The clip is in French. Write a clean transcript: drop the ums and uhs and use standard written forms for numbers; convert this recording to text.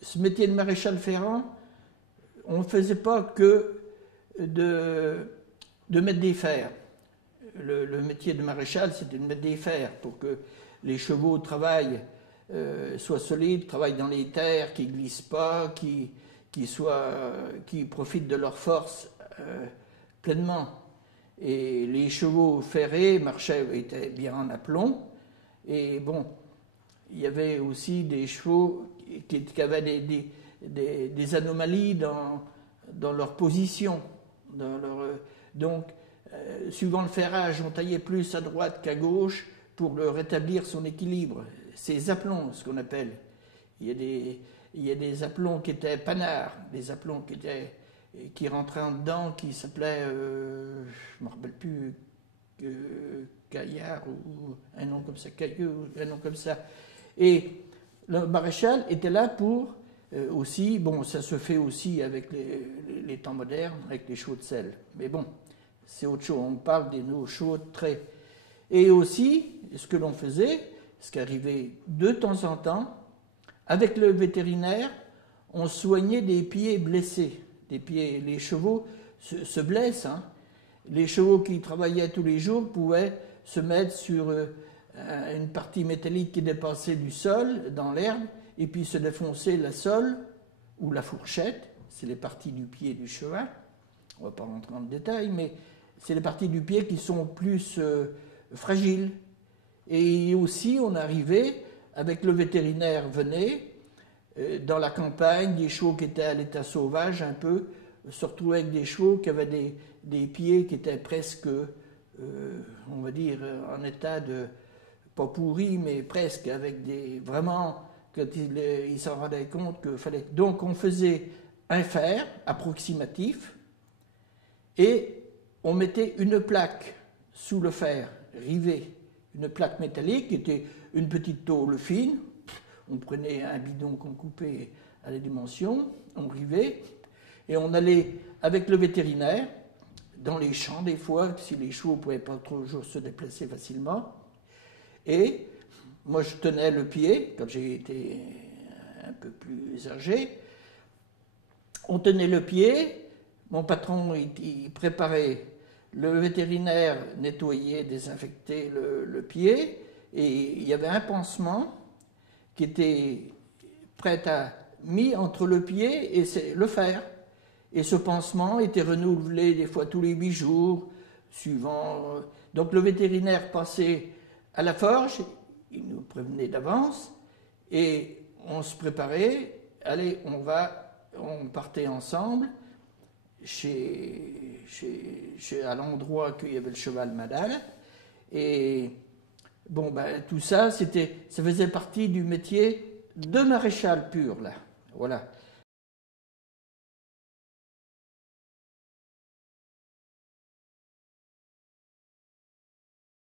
ce métier de maréchal ferrant, on ne faisait pas que de mettre des fers. Le métier de maréchal, c'était de mettre des fers pour que les chevaux travaillent, soient solides, travaillent dans les terres, qui ne glissent pas, qui profitent de leur force pleinement. Et les chevaux ferrés étaient bien en aplomb. Et bon, il y avait aussi des chevaux qui avaient des anomalies dans leur position. Donc, suivant le ferrage, on taillait plus à droite qu'à gauche pour rétablir son équilibre. Ces aplombs, ce qu'on appelle. Il y a des aplombs qui étaient panards, des aplombs qui rentraient en dedans, qui s'appelaient, je ne me rappelle plus, Caillard ou un nom comme ça, Cailleux ou un nom comme ça. Et le maréchal était là pour aussi, bon, ça se fait aussi avec les temps modernes, avec les chevaux de selle. Mais bon, c'est autre chose, on parle de nos chevaux de trait. Et aussi, ce que l'on faisait, ce qui arrivait de temps en temps, avec le vétérinaire, on soignait des pieds blessés. Les chevaux se blessent. Hein. Les chevaux qui travaillaient tous les jours pouvaient se mettre sur une partie métallique qui dépassait du sol, dans l'herbe, et puis se défoncer la sole ou la fourchette. C'est les parties du pied du cheval. On ne va pas rentrer dans le détail, mais c'est les parties du pied qui sont plus fragiles. Et aussi, on arrivait, avec le vétérinaire venait, dans la campagne, des chevaux qui étaient à l'état sauvage un peu, se retrouvaient avec des chevaux qui avaient des pieds qui étaient presque, on va dire, en état de, pas pourri, mais presque, avec vraiment, quand ils s'en rendaient compte qu'il fallait. Donc on faisait un fer approximatif et on mettait une plaque sous le fer, rivée, une plaque métallique qui était une petite tôle fine. On prenait un bidon qu'on coupait à la dimension, on rivait, et on allait avec le vétérinaire dans les champs des fois, si les chevaux ne pouvaient pas toujours se déplacer facilement. Et moi je tenais le pied, quand j'ai été un peu plus âgé, on tenait le pied, mon patron il préparait, le vétérinaire nettoyait, désinfectait le pied, et il y avait un pansement qui était mis entre le pied et le fer. Et ce pansement était renouvelé des fois tous les 8 jours, suivant. Donc le vétérinaire passait à la forge, il nous prévenait d'avance, et on se préparait, allez, on partait ensemble à l'endroit qu'il y avait le cheval madal, et bon, tout ça, ça faisait partie du métier de maréchal pur, là. Voilà.